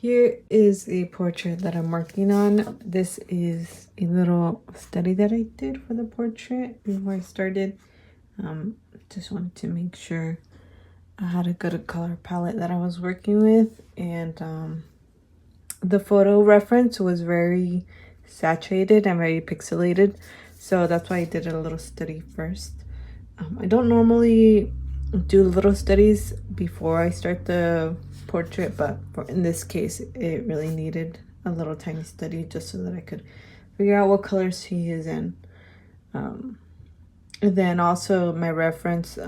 Here is a portrait that I'm working on. This is a little study that I did for the portrait before I started. Just wanted to make sure I had a good color palette that I was working with, and the photo reference was very saturated and very pixelated, so that's why I did a little study first. I don't normally do little studies before I start the portrait, but in this case it really needed a little tiny study just so that I could figure out what colors he is in. And then also my reference,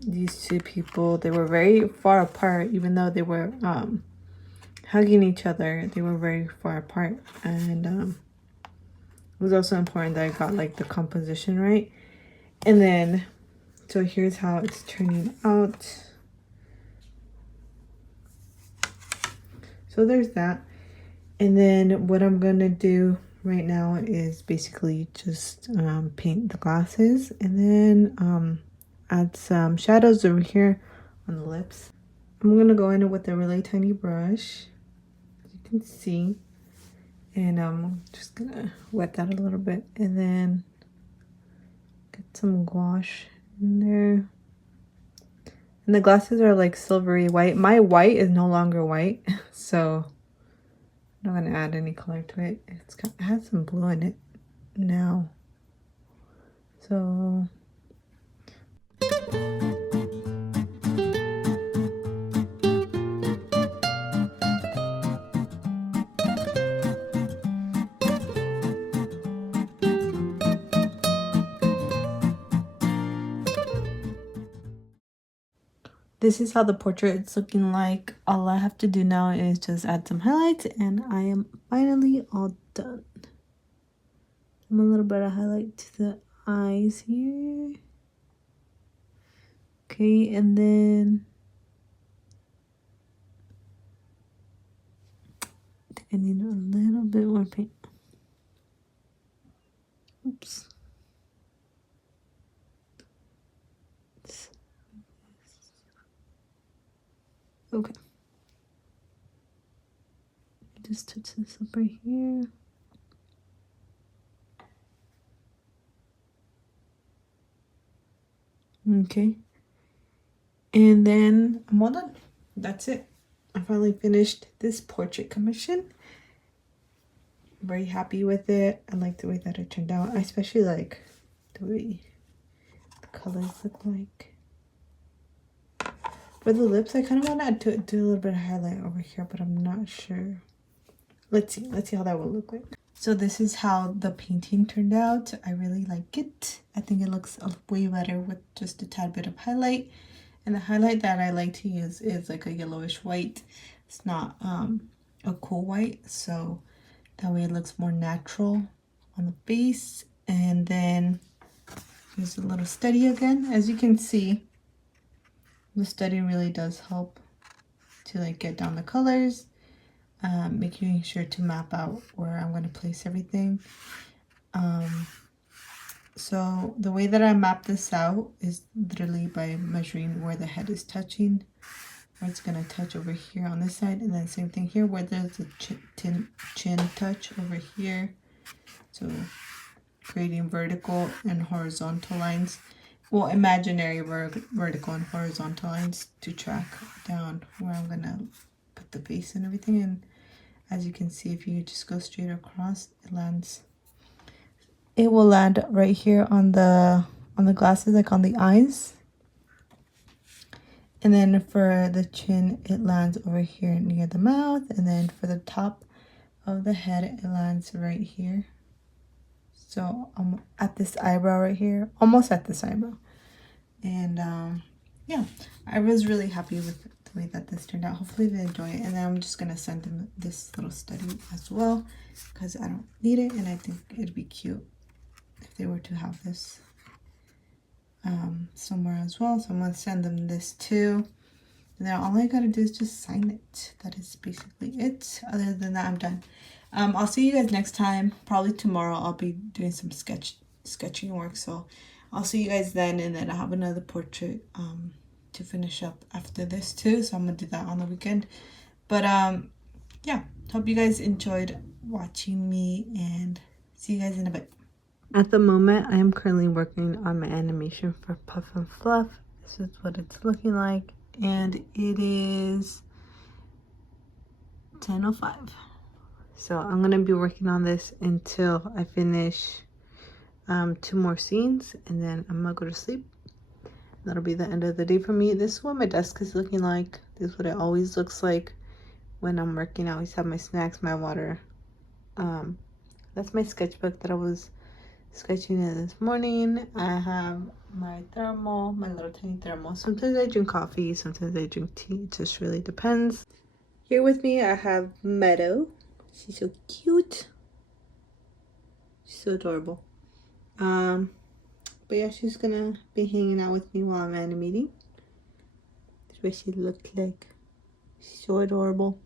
these two people, they were very far apart. Even though they were hugging each other, they were very far apart. And it was also important that I got like the composition right. And then so here's how it's turning out. So there's that. And then what I'm gonna do right now is basically just paint the glasses, and then add some shadows over here on the lips. I'm gonna go in with a really tiny brush, as you can see, and I'm just gonna wet that a little bit, and then get some gouache in there. And the glasses are like silvery white. My white is no longer white, so I'm not gonna add any color to it. It has some blue in it now. So this is how the portrait is looking like. All I have to do now is just add some highlights, and I am finally all done. A little bit of highlight to the eyes here. Okay, and then I think I need a little bit more paint. Oops. Okay. Just touch this up right here. Okay. And then I'm all done. That's it. I finally finished this portrait commission. I'm very happy with it. I like the way that it turned out. I especially like the way the colors look like. For the lips, I kind of want to do a little bit of highlight over here, but I'm not sure. Let's see how that will look like. So this is how the painting turned out. I really like it. I think it looks way better with just a tad bit of highlight. And the highlight that I like to use is like a yellowish white. It's not a cool white, so that way it looks more natural on the face. And then here's a little study again. As you can see, the study really does help to like get down the colors, making sure to map out where I'm going to place everything. So the way that I map this out is literally by measuring where the head is touching, where it's going to touch over here on this side, and then same thing here where there's a chin touch over here. So creating vertical and horizontal lines. Well, imaginary vertical and horizontal lines to track down where I'm gonna put the face and everything. And as you can see, if you just go straight across, it will land right here on the glasses, like on the eyes. And then for the chin, it lands over here near the mouth. And then for the top of the head, it lands right here. So I'm at this eyebrow right here, almost at this eyebrow. And yeah, I was really happy with the way that this turned out. Hopefully they enjoy it. And then I'm just gonna send them this little study as well, because I don't need it, and I think it'd be cute if they were to have this somewhere as well. So I'm gonna send them this too. And then all I gotta do is just sign it. That is basically it. Other than that, I'm done. I'll see you guys next time. Probably tomorrow I'll be doing some sketching work. So I'll see you guys then, and then I have another portrait to finish up after this too. So I'm gonna do that on the weekend. But yeah, hope you guys enjoyed watching me, and see you guys in a bit. At the moment, I am currently working on my animation for Puff and Fluff. This is what it's looking like, and it is 10:05. So I'm gonna be working on this until I finish 2 more scenes, and then I'm gonna go to sleep. That'll be the end of the day for me. This is what my desk is looking like. This is what it always looks like when I'm working. I always have my snacks, my water. That's my sketchbook that I was sketching in this morning. I have my thermal, my little tiny thermal. Sometimes I drink coffee, sometimes I drink tea. It just really depends. Here with me, I have Meadow. She's so cute. She's so adorable. But yeah, she's gonna be hanging out with me while I'm animating. That's what she looked like. She's so adorable.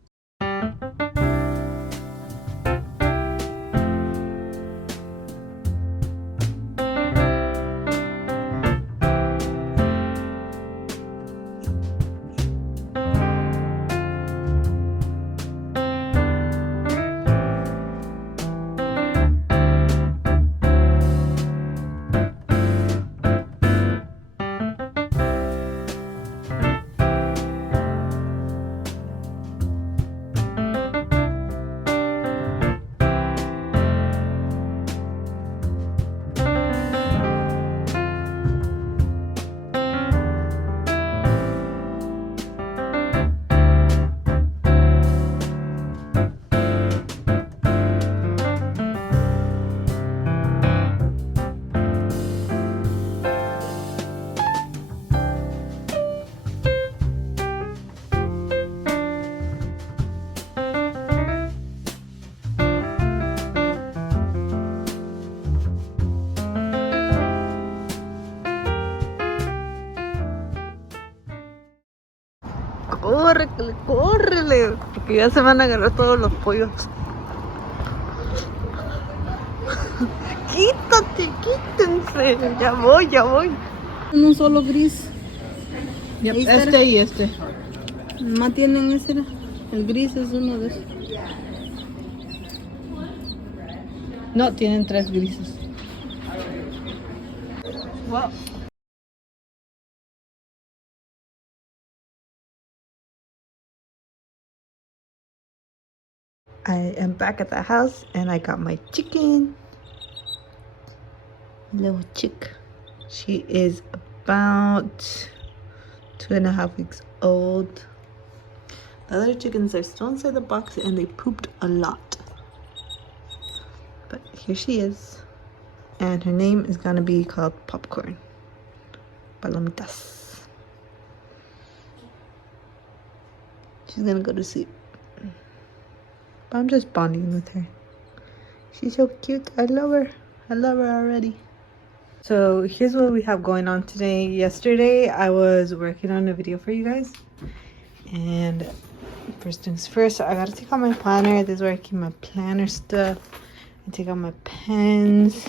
Córrele, córrele, porque ya se van a agarrar todos los pollos. Quítate, quítense. Ya voy, ya voy. Un solo gris. Yep, Ahí está. este y este. Más tienen ese. El gris es uno de esos. No, tienen 3 grises. Wow. I am back at the house and I got my chicken. Little chick. She is about 2.5 weeks old. The other chickens are still inside the box and they pooped a lot. But here she is. And her name is gonna be called Popcorn. Palomitas. She's gonna go to sleep. But I'm just bonding with her. She's so cute. I love her. I love her already. So here's what we have going on today. Yesterday I was working on a video for you guys. And first things first, I gotta take out my planner. This is where I keep my planner stuff. I take out my pens.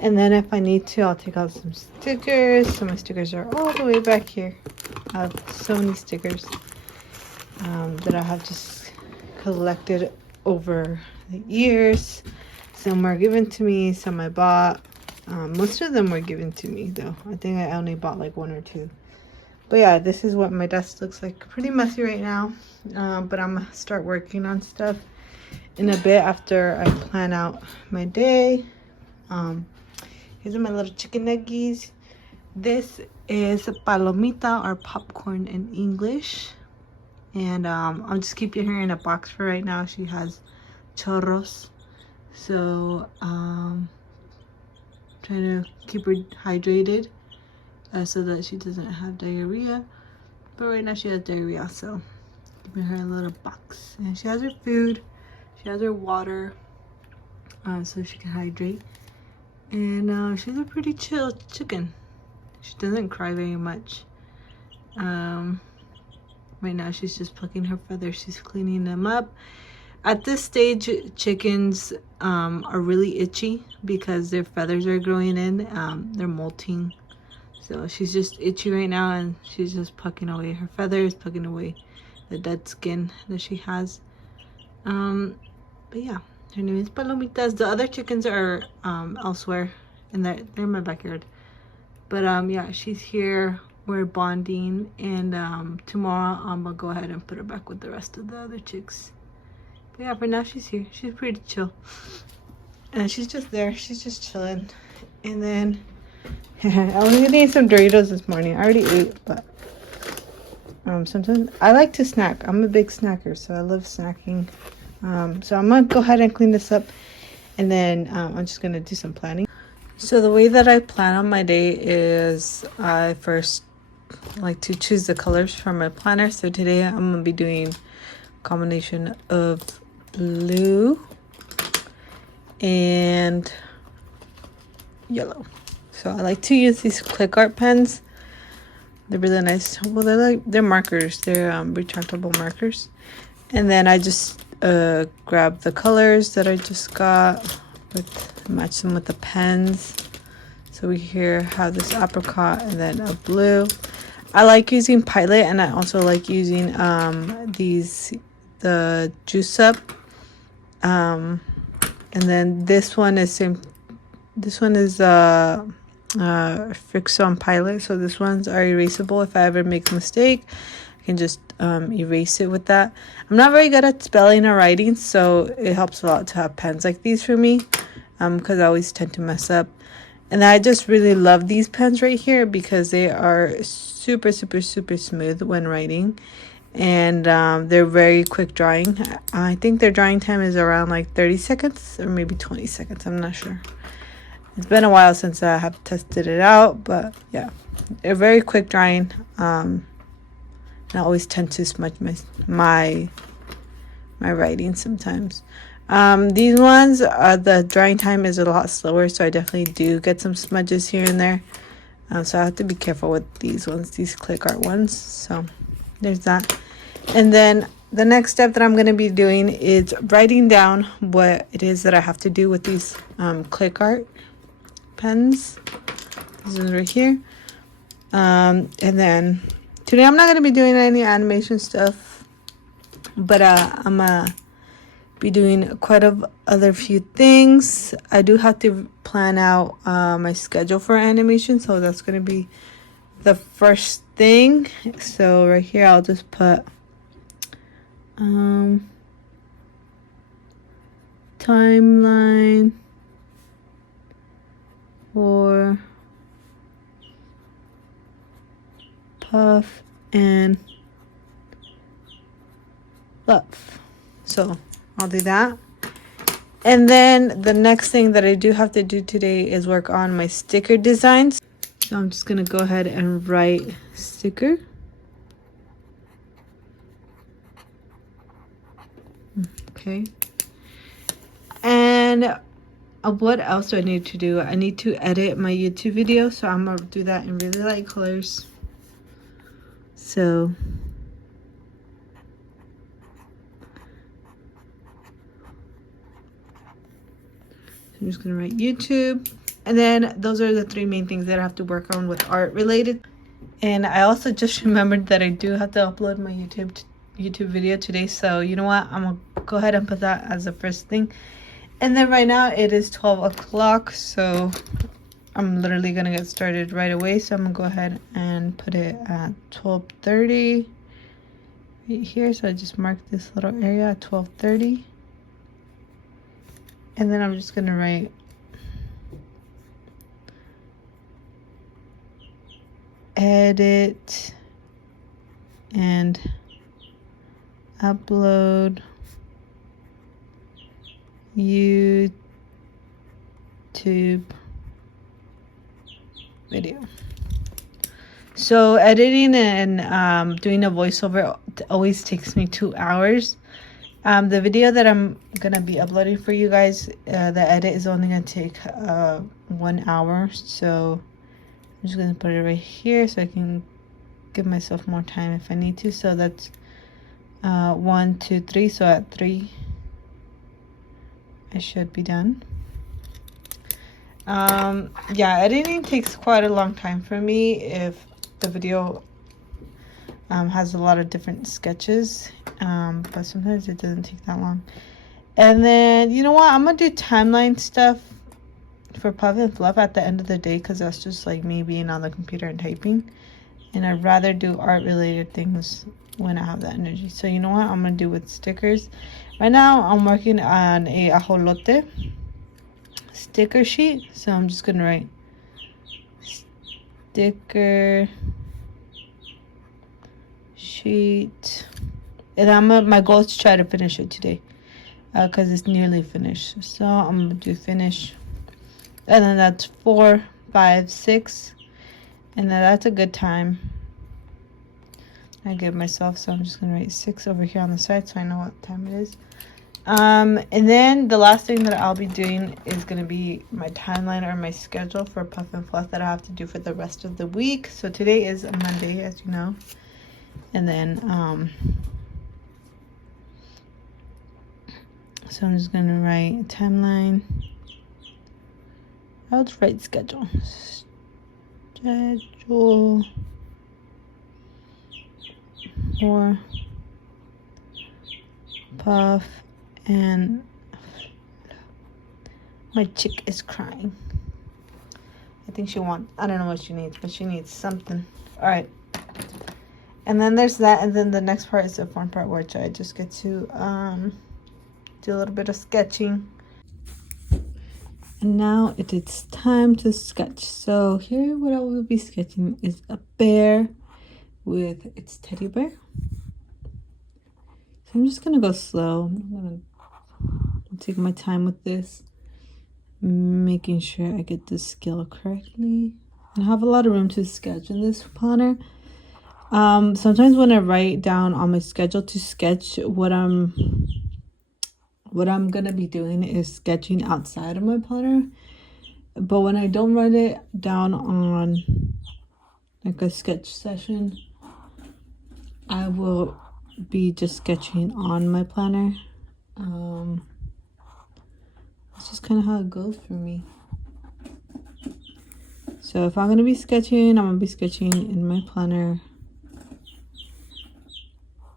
And then if I need to, I'll take out some stickers. So my stickers are all the way back here. I have so many stickers that I have just collected over the years. Some were given to me, some I bought. Most of them were given to me though. I think I only bought like 1 or 2. But yeah, this is what my desk looks like. Pretty messy right now. But I'm gonna start working on stuff in a bit after I plan out my day. These are my little chicken nuggies. This is palomita or popcorn in English. And I'll just keep her in a box for right now. She has churros. So trying to keep her hydrated so that she doesn't have diarrhea. But right now she has diarrhea, so keeping her in a little box. And she has her food. She has her water so she can hydrate. And she's a pretty chill chicken. She doesn't cry very much. Right now she's just plucking her feathers. She's cleaning them up. At this stage, chickens are really itchy because their feathers are growing in. They're molting. So she's just itchy right now, and she's just plucking away her feathers, plucking away the dead skin that she has. But yeah, her name is Palomitas. The other chickens are elsewhere, and they're in my backyard. But yeah, she's here. We're bonding, and tomorrow I'm gonna go ahead and put her back with the rest of the other chicks. But yeah, for now she's here. She's pretty chill, and she's just there. She's just chilling. And then I was gonna eat some Doritos this morning. I already ate, but sometimes I like to snack. I'm a big snacker, so I love snacking. So I'm gonna go ahead and clean this up, and then I'm just gonna do some planning. So the way that I plan on my day is I first like to choose the colors from my planner. So today I'm gonna be doing a combination of blue and yellow. So I like to use these click art pens. They're really nice. Well, they're markers. They're retractable markers. And then I just grab the colors that I just got, match them with the pens. So we here have this apricot and then a blue. I like using Pilot, and I also like using the Juice Up. And then this one is same. This one is Fixon Pilot. So this ones are erasable. If I ever make a mistake, I can just erase it with that. I'm not very good at spelling or writing, so it helps a lot to have pens like these for me, because I always tend to mess up. And I just really love these pens right here because they are super smooth when writing, and they're very quick drying. I think their drying time is around like 30 seconds or maybe 20 seconds. I'm not sure. It's been a while since I have tested it out, but yeah, they're very quick drying. And I always tend to smudge my writing sometimes. These ones, the drying time is a lot slower, so I definitely do get some smudges here and there. So I have to be careful with these ones, these click art ones. So there's that. And then the next step that I'm going to be doing is writing down what it is that I have to do with these click art pens. This is right here. And then today I'm not going to be doing any animation stuff, but I'm be doing quite a other few things. I do have to plan out my schedule for animation, so that's going to be the first thing. So right here I'll just put timeline for Puff and Love. So I'll do that. And then the next thing that I do have to do today is work on my sticker designs. So I'm just going to go ahead and write sticker. Okay. And what else do I need to do? I need to edit my YouTube video. So I'm going to do that in really light colors. So I'm just going to write YouTube. And then those are the three main things that I have to work on with art related. And I also just remembered that I do have to upload my YouTube video today. So you know what? I'm going to go ahead and put that as the first thing. And then right now it is 12 o'clock. So I'm literally going to get started right away. So I'm going to go ahead and put it at 12:30 right here. So I just marked this little area at 12:30. And then I'm just going to write edit and upload YouTube video. So editing and doing a voiceover always takes me 2 hours. The video that I'm gonna be uploading for you guys, the edit is only gonna take 1 hour. So I'm just gonna put it right here so I can give myself more time if I need to. So that's 1, 2, 3. So at 3 I should be done. Yeah, editing takes quite a long time for me if the video has a lot of different sketches, but sometimes it doesn't take that long. And then, you know what, I'm gonna do timeline stuff for Puff and Fluff at the end of the day, because that's just like me being on the computer and typing, and I'd rather do art related things when I have that energy. So you know what I'm gonna do with stickers. Right now I'm working on a ajolote sticker sheet, so I'm just gonna write sticker sheet, and my goal is to try to finish it today, because it's nearly finished. So I'm gonna do finish, and then that's 4, 5, 6, and then that's a good time I give myself. So I'm just gonna write 6 over here on the side so I know what time it is. And then the last thing that I'll be doing is gonna be my timeline or my schedule for Puff and Fluff that I have to do for the rest of the week. So today is a Monday, as you know, and then so I'm just gonna write timeline. I'll just write schedule for Puff and my chick is crying. I think she wants, I don't know what she needs, but she needs something. All right. And then there's that, and then the next part is the fun part, which I just get to do a little bit of sketching. And now it is time to sketch. So here what I will be sketching is a bear with its teddy bear. So I'm just gonna go slow. I'm gonna take my time with this, making sure I get the scale correctly. And I have a lot of room to sketch in this planner. Sometimes when I write down on my schedule to sketch, what I'm gonna be doing is sketching outside of my planner. But when I don't write it down on like a sketch session, I will be just sketching on my planner. It's just kind of how it goes for me. So if I'm gonna be sketching, I'm gonna be sketching in my planner.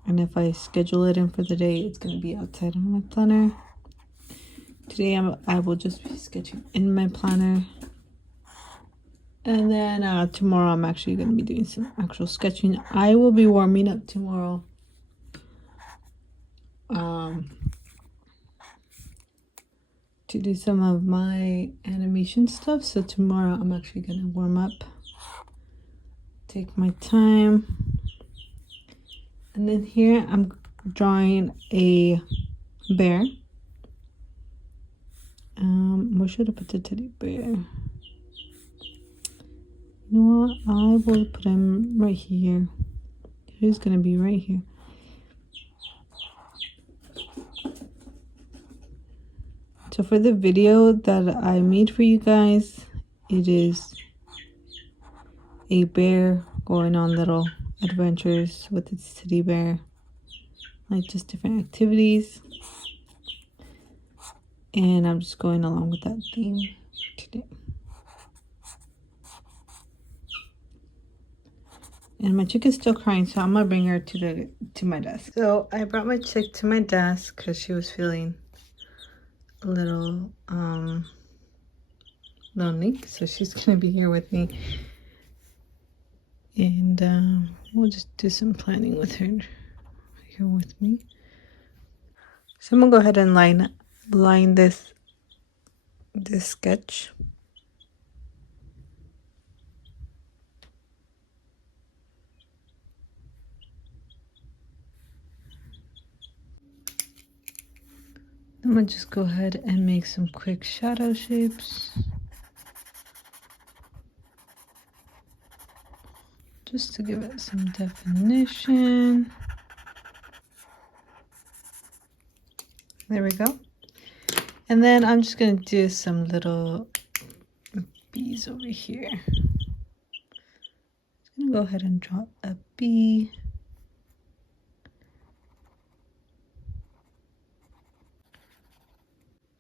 And if I schedule it in for the day, it's gonna be outside of my planner. Today I will just be sketching in my planner. And then tomorrow I'm actually gonna be doing some actual sketching. I will be warming up tomorrow. To do some of my animation stuff. So tomorrow I'm actually gonna warm up, take my time. And then here I'm drawing a bear. Where should I put the teddy bear? You know what? I will put him right here. He's gonna be right here. So for the video that I made for you guys, it is a bear going on little adventures with its teddy bear, like just different activities. And I'm just going along with that theme today. And my chick is still crying, so I'm gonna bring her to my desk. So I brought my chick to my desk because she was feeling a little lonely, so she's gonna be here with me, and we'll just do some planning with her here with me. So I'm gonna go ahead and line this sketch. I'm gonna just go ahead and make some quick shadow shapes, just to give it some definition. There we go. And then I'm just gonna do some little bees over here. I'm gonna go ahead and draw a bee.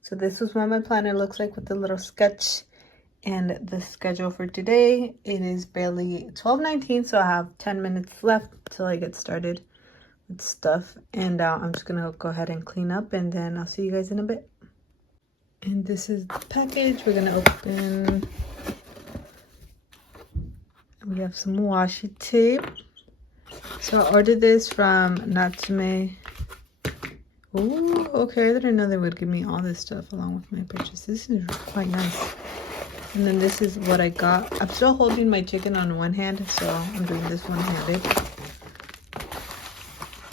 So this is what my planner looks like with the little sketch And the schedule for today, it is barely 12:19, so I have 10 minutes left till I get started with stuff. And I'm just gonna go ahead and clean up, and then I'll see you guys in a bit. And this is the package we're gonna open. We have some washi tape. So I ordered this from Natsume. Oh, okay, I didn't know they would give me all this stuff along with my purchase. This is quite nice. And then this is what I got. I'm still holding my chicken on one hand, so I'm doing this one-handed.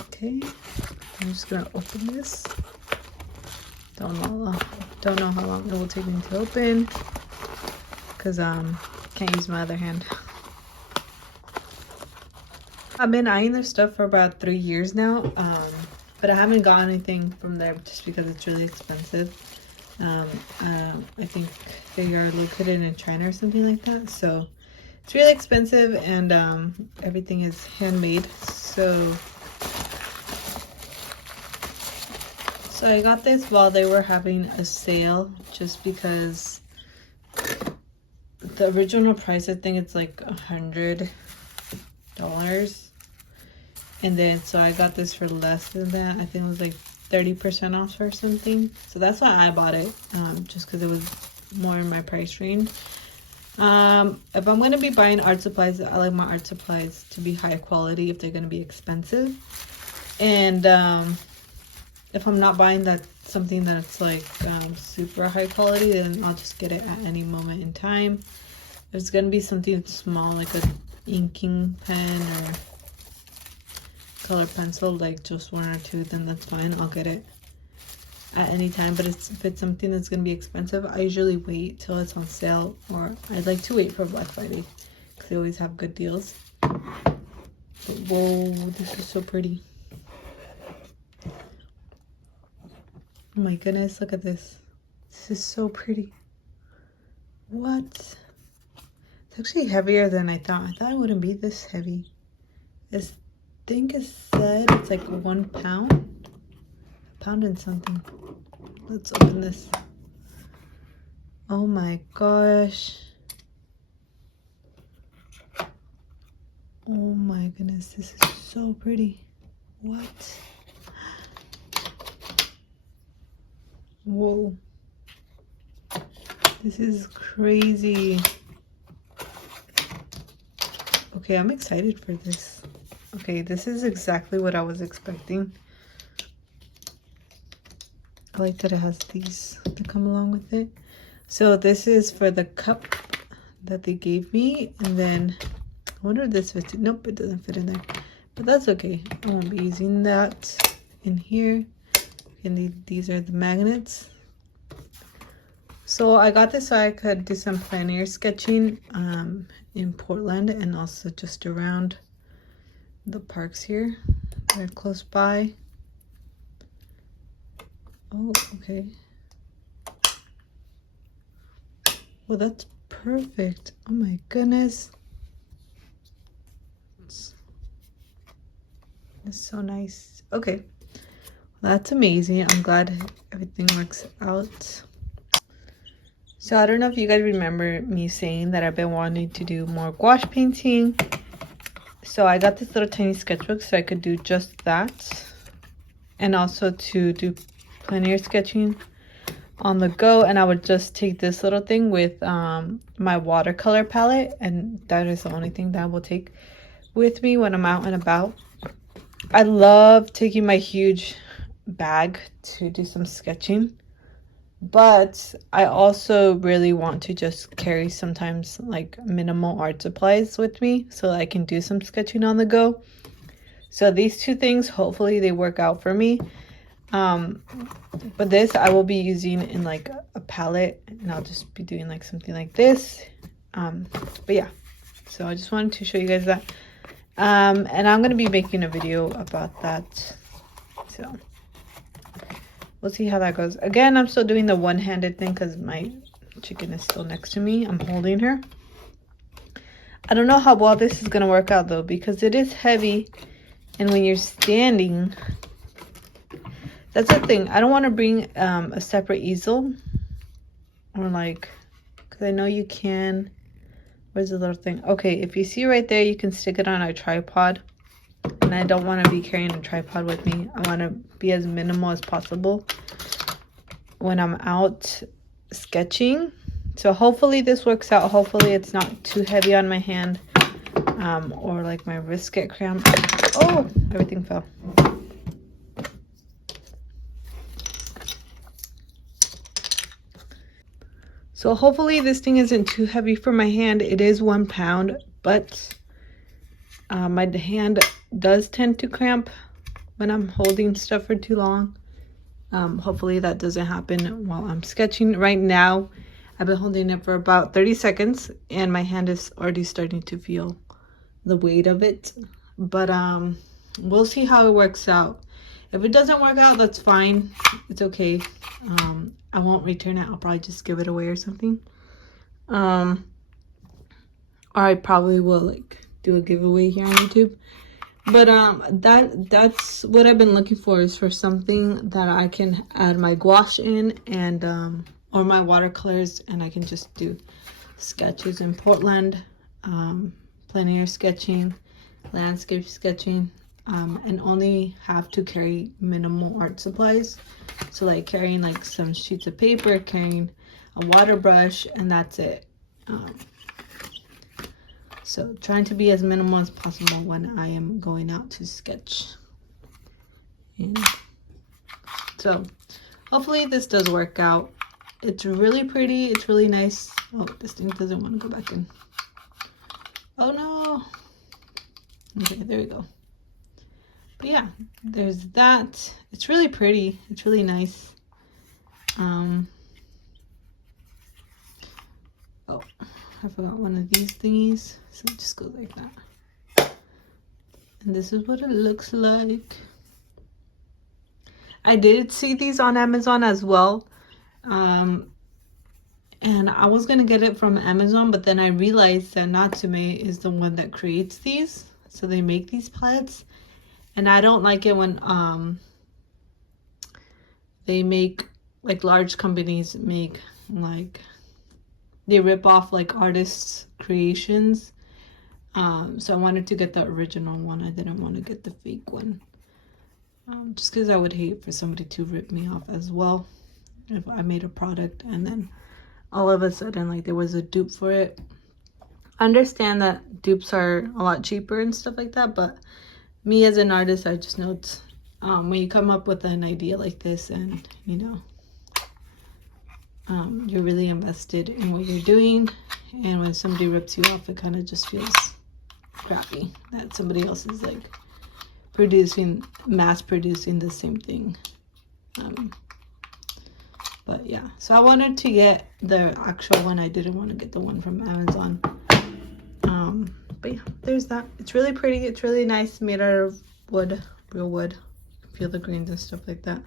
Okay, I'm just gonna open this. Don't know how long it will take me to open, because can't use my other hand. I've been eyeing their stuff for about 3 years now, but I haven't got anything from there just because it's really expensive. I think they are located in China or something like that, so it's really expensive, and everything is handmade. So I got this while they were having a sale, just because the original price, I think it's like $100, and then so I got this for less than that. I think it was like 30% off or something, so that's why I bought it, just because it was more in my price range. If I'm going to be buying art supplies, I like my art supplies to be high quality if they're going to be expensive. And if I'm not buying something that's like super high quality, then I'll just get it at any moment in time. If it's going to be something small, like a inking pen or color pencil, like just 1 or 2, then that's fine. I'll get it at any time. But if it's something that's gonna be expensive, I usually wait till it's on sale, or I'd like to wait for Black Friday because they always have good deals. But whoa, this is so pretty. Oh my goodness, look at this. This is so pretty. What? It's actually heavier than I thought. I thought it wouldn't be this heavy. I think it said it's like 1 pound. A pound and something. Let's open this. Oh my gosh. Oh my goodness, this is so pretty. What? Whoa. This is crazy. Okay, I'm excited for this. Okay, this is exactly what I was expecting. I like that it has these to come along with it. So this is for the cup that they gave me, and then I wonder if this fits. Nope, it doesn't fit in there, but that's okay. I won't be using that in here. And these are the magnets. So I got this so I could do some plein air sketching in Portland, and also just around the parks here. They're close by. Oh, okay. Well, that's perfect. Oh my goodness. It's so nice. Okay. Well, that's amazing. I'm glad everything works out. So I don't know if you guys remember me saying that I've been wanting to do more gouache painting. So I got this little tiny sketchbook so I could do just that. And also to do plein air sketching on the go. And I would just take this little thing with my watercolor palette. And that is the only thing that I will take with me when I'm out and about. I love taking my huge bag to do some sketching. But I also really want to just carry sometimes like minimal art supplies with me so that I can do some sketching on the go. So these two things, hopefully they work out for me. But this I will be using in like a palette, and I'll just be doing like something like this. But yeah, so I just wanted to show you guys that. And I'm going to be making a video about that. So we'll see how that goes. Again, I'm still doing the one-handed thing because my chicken is still next to me. I'm holding her. I don't know how well this is going to work out though, because it is heavy. And when you're standing, that's the thing. I don't want to bring a separate easel, or like, because I know you can. Where's the little thing? Okay, if you see right there, you can stick it on a tripod. And I don't want to be carrying a tripod with me. I want to be as minimal as possible when I'm out sketching. So hopefully this works out. Hopefully it's not too heavy on my hand, or like my wrists get cramped. Oh, everything fell. So hopefully this thing isn't too heavy for my hand. It is 1 pound, but my hand does tend to cramp when I'm holding stuff for too long. Hopefully that doesn't happen while I'm sketching. Right now, I've been holding it for about 30 seconds and my hand is already starting to feel the weight of it. But we'll see how it works out. If it doesn't work out, that's fine. It's okay. I won't return it. I'll probably just give it away or something. Or I probably will like do a giveaway here on YouTube. But that's what I've been looking for, is for something that I can add my gouache in and or my watercolors, and I can just do sketches in Portland, plein air sketching, landscape sketching, and only have to carry minimal art supplies. So like carrying like some sheets of paper, carrying a water brush, and that's it. So trying to be as minimal as possible when I am going out to sketch. And so hopefully this does work out. It's really pretty. It's really nice. Oh, this thing doesn't want to go back in. Oh no. Okay, there we go. But yeah, there's that. It's really pretty. It's really nice. Oh, I forgot one of these thingies. So it just goes like that. And this is what it looks like. I did see these on Amazon as well. And I was going to get it from Amazon, but then I realized that Natsume is the one that creates these. So they make these palettes. And I don't like it when they make, like large companies make, like, they rip off like artists' creations. So I wanted to get the original one. I didn't want to get the fake one. Just because I would hate for somebody to rip me off as well. If I made a product and then all of a sudden like there was a dupe for it. I understand that dupes are a lot cheaper and stuff like that, but me as an artist, I just know it's, when you come up with an idea like this and, you know, you're really invested in what you're doing, and when somebody rips you off, it kind of just feels crappy that somebody else is like mass producing the same thing. But yeah, so I wanted to get the actual one. I didn't want to get the one from Amazon. But yeah, there's that. It's really pretty. It's really nice, made out of wood, real wood. You can feel the grains and stuff like that.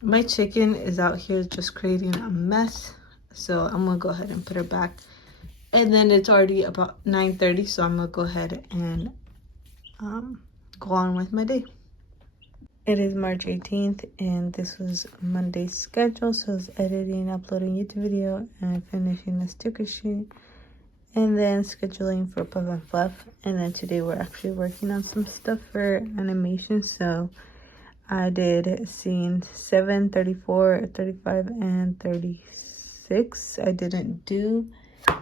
My chicken is out here just creating a mess, so I'm gonna go ahead and put her back. And then it's already about 9:30, so I'm gonna go ahead and go on with my day. It is March 18th, and this was Monday's schedule. So I was editing, uploading YouTube video, and finishing the sticker sheet, and then scheduling for Puff and Fluff. And then today we're actually working on some stuff for animation. So I did scenes 7, 34, 35, and 36. I didn't do,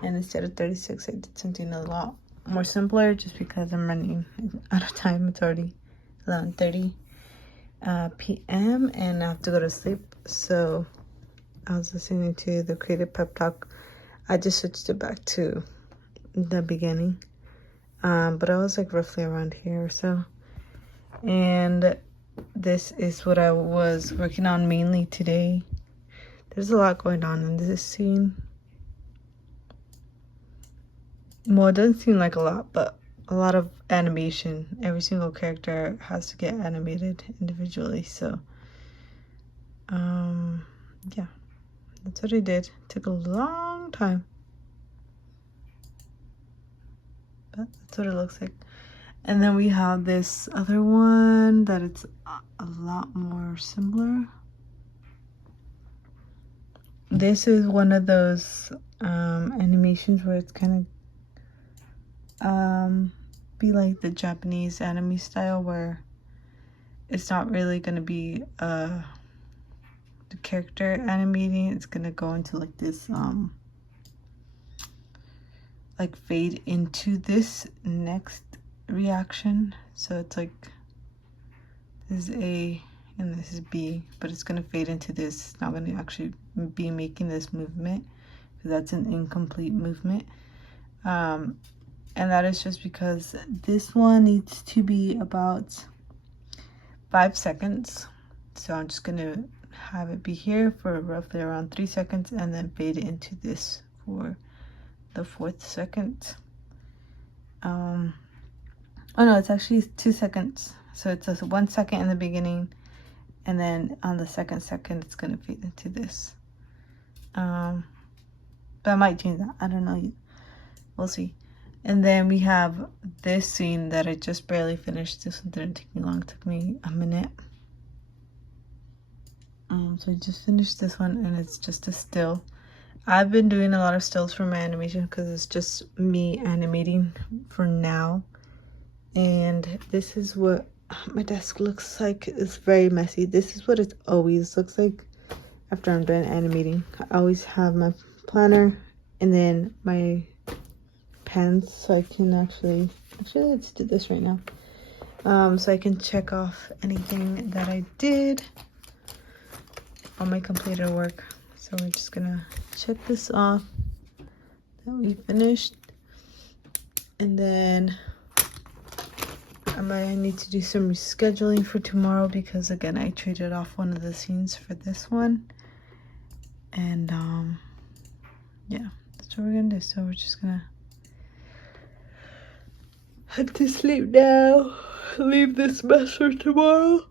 and instead of 36, I did something a lot more simpler just because I'm running out of time. It's already 11:30 p.m. and I have to go to sleep. So I was listening to the Creative Pep Talk. I just switched it back to the beginning, but I was like roughly around here or so. And this is what I was working on mainly today. There's a lot going on in this scene. Well, it doesn't seem like a lot, but a lot of animation. Every single character has to get animated individually. So yeah, that's what I did. It took a long time, but that's what it looks like. And then we have this other one that it's a lot more similar. this is one of those animations where it's kind of be like the Japanese anime style, where it's not really gonna be the character animating. It's gonna go into like this like fade into this next reaction. So it's like this is A and this is B, but it's gonna fade into this. It's not gonna actually be making this movement because that's an incomplete movement. And that is just because this one needs to be about 5 seconds. So I'm just gonna have it be here for roughly around 3 seconds and then fade it into this for the 4th second. Oh no, it's actually 2 seconds. So it's just 1 second in the beginning, and then on the second it's gonna fade into this. But I might change that. I don't know yet. We'll see. And then we have this scene that I just barely finished. This one didn't take me long. It took me a minute. So I just finished this one, and it's just a still. I've been doing a lot of stills for my animation because it's just me animating for now. And this is what my desk looks like. It's very messy. This is what it always looks like after I'm done animating. I always have my planner and then my pens, so I can actually let's do this right now. So I can check off anything that I did on my completed work. So we're just gonna check this off that we finished, and then I might need to do some rescheduling for tomorrow because again I traded off one of the scenes for this one, and yeah, that's what we're gonna do. So we're just gonna head to sleep now, leave this mess for tomorrow.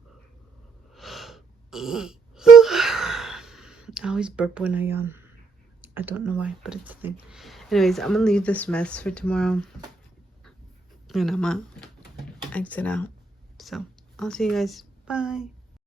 I always burp when I yawn. I don't know why, but it's a thing. Anyways, I'm gonna leave this mess for tomorrow, and I'm gonna exit out. So I'll see you guys. Bye.